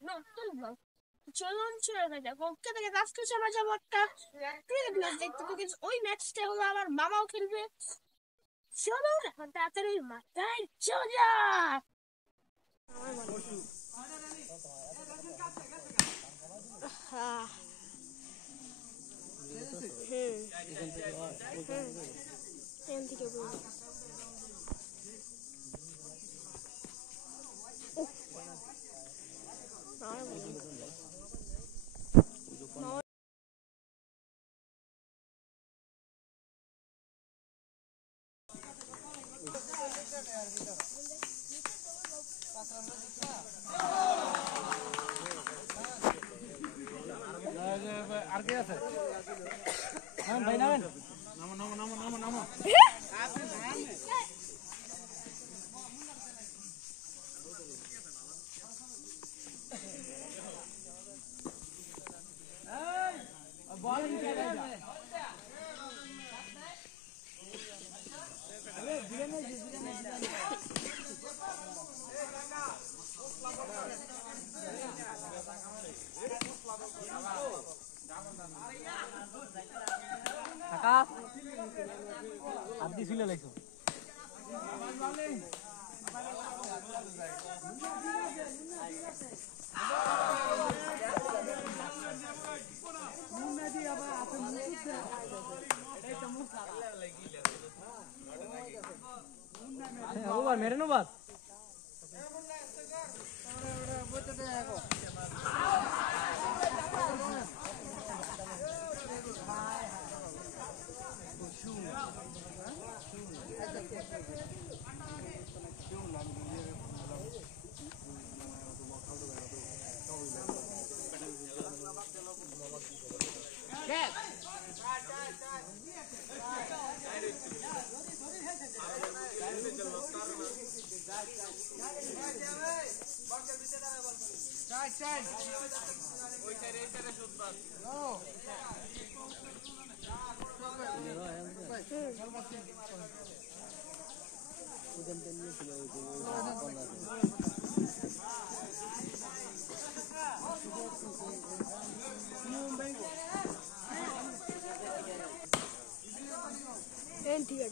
নতুন ব্লগ চলুন শুরু হয়ে যাক। ওকে থেকে আজকে আমরা যাবো একটা ক্রিকেট ম্যাচ দেখতে, বিকজ ওই ম্যাচটা হলো আমার মামাও খেলবে। চলুন এখন তাড়াতাড়ি মাথায় চলে যাক। আর কে আছে? হ্যাঁ ভাই নামেন। নামো নামো নামো নামো নামো। বল নিয়ে যা। আরে দিলে না দিলে না। কাকা আপনি ছিলে লাইছো मेरे नो बात ठीक है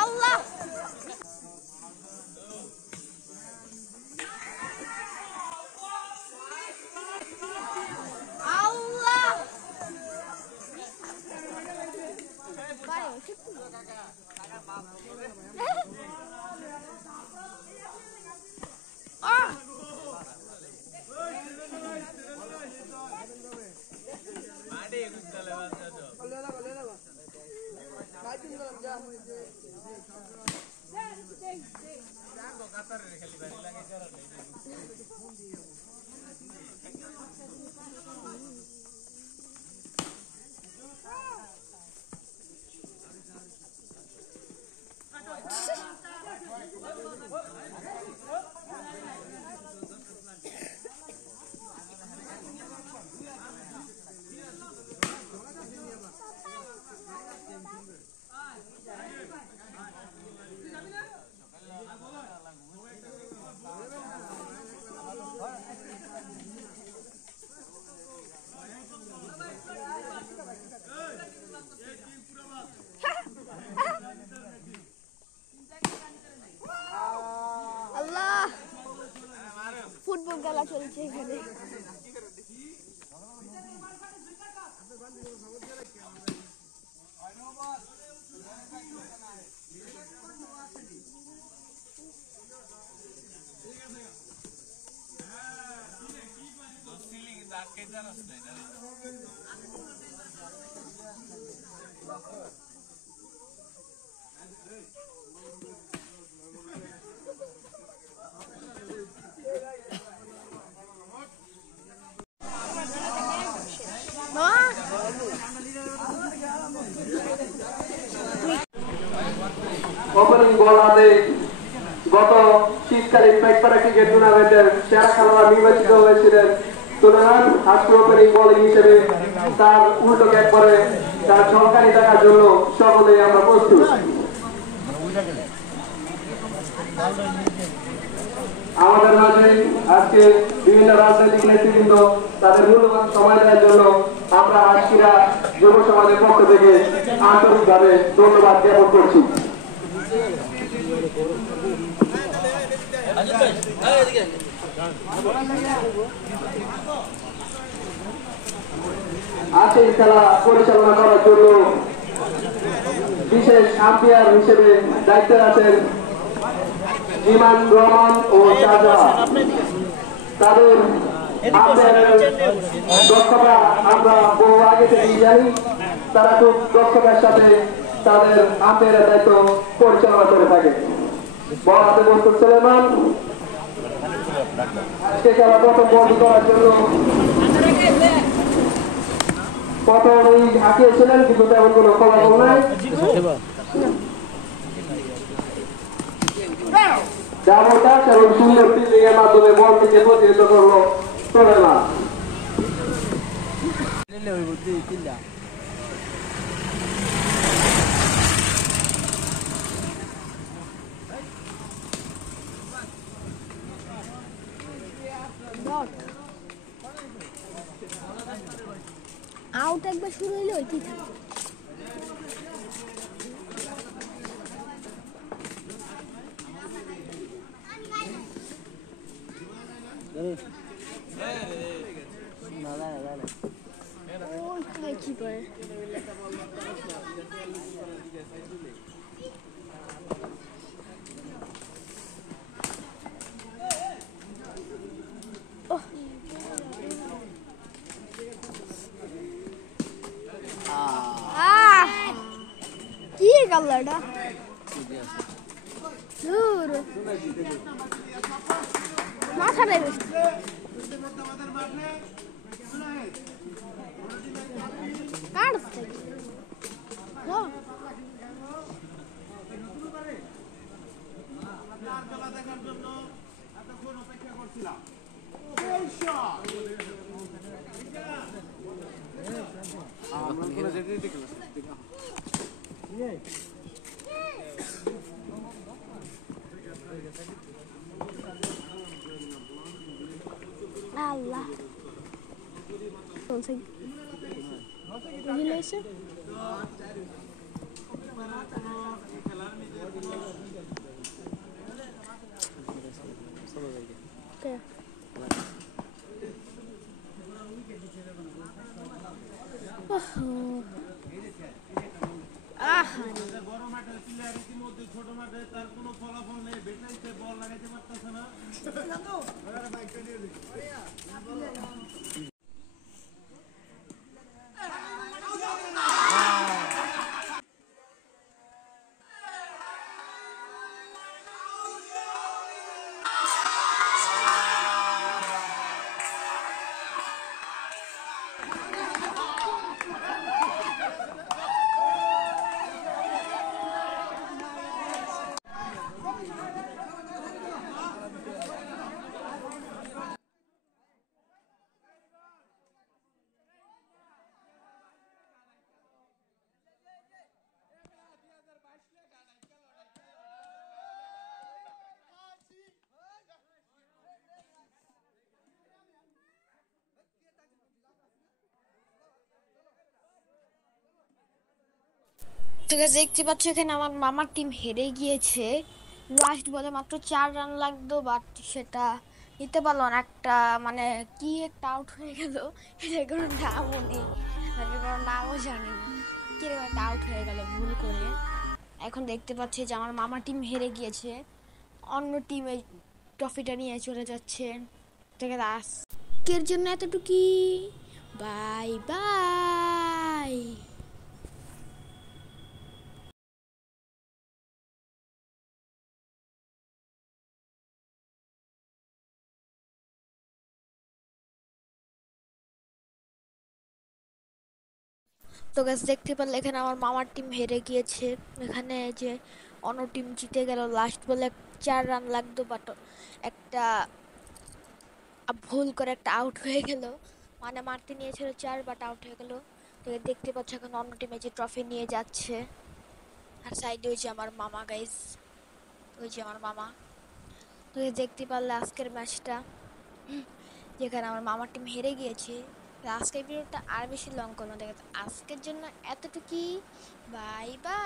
Allah ফুটবল খেলা চলছে এখানে। বল হাতে গত শীতকালীন পাইকপাড়া ক্রিকেট টুর্নামেন্টের সেরা খেলোয়াড় নির্বাচিত হয়েছিলেন সুলেমান। আজকে ওপেনিং বোলিং হিসেবে তার উল্টো ক্যাচ করে তার ঝলকানি দেখার জন্য সকলেই আমরা প্রস্তুত। আমাদের মাঝে আজকে বিভিন্ন রাজনৈতিক নেতৃবৃন্দ তাদের মূল্যবান সময় দেওয়ার জন্য আমরা আজকিরা যুব সমাজের পক্ষ থেকে আন্তরিকভাবে ধন্যবাদ জ্ঞাপন করছি। আজকে খেলা পরিচালনা করার জন্য বিশেষ আম্পায়ার হিসেবে দায়িত্বে আছেন ইমান রহমান ও শাহজাহান। তাদের আম্পায়ারের দক্ষতা আমরা বহু আগে থেকেই জানি। তারা খুব দক্ষতার সাথে তাদের আম্পায়ারের দায়িত্ব পরিচালনা করে থাকে। বল হাতে প্রস্তুত সুলেমান। আজকে খেলা প্রথম বল করার জন্য প্রথম হাঁকিয়েছিলেন, কিন্তু তেমন কোনো ফলাফল নাই। ডাবল টাচ এবং সুন্দর ফিল্ডিং এর মাধ্যমে বলটিকে প্রতিহত করলো সুলেমান। আউট একবার শুরু হইলে ওইটি থাকে। কিপার কি কালারটা দূর মাথাটাই বেশি কাটছে আল্লাহ বুঝলেছে ছোট মাঠে তার কোনো ফলাফল নেই, বেটাইতে বল লাগাইতে পারতেছে না। তো গাইস দেখতে পাচ্ছ এখানে আমার মামার টিম হেরে গিয়েছে। লাস্ট বলে মাত্র 4 রান লাগতো, বাট সেটা নিতে পারলো না। একটা মানে কি একটা আউট হয়ে গেল, এটা কোনো নামও নেই, আমি কোনো নামও জানি না, কিরকম একটা আউট হয়ে গেল ভুল করে। এখন দেখতে পাচ্ছি যে আমার মামার টিম হেরে গিয়েছে, অন্য টিমে ট্রফিটা নিয়ে চলে যাচ্ছে। থেকে আজকের জন্য এতটুকুই, বাই বাই। তো গাছ দেখতে পারলে এখানে আমার মামার টিম হেরে গিয়েছে। এখানে যে অন্য টিম জিতে গেল। লাস্ট বলে 4 রান লাগতো, বাট একটা ভুল করে একটা আউট হয়ে গেল, মানে মারতে নিয়েছিল 4 বাট আউট হয়ে গেল। তো দেখতে পাচ্ছ এখন অন্য টিমে যে ট্রফি নিয়ে যাচ্ছে, আর সাইডে ওই যে আমার মামা গাইজ, ওই যে আমার মামা। তো দেখতে পারলে আজকের ম্যাচটা, যেখানে আমার মামার টিম হেরে গিয়েছে। তো আজকের ভিডিওটা আর বেশি লং করবো, দেখে আজকের জন্য এতটুকুই। Bye bye.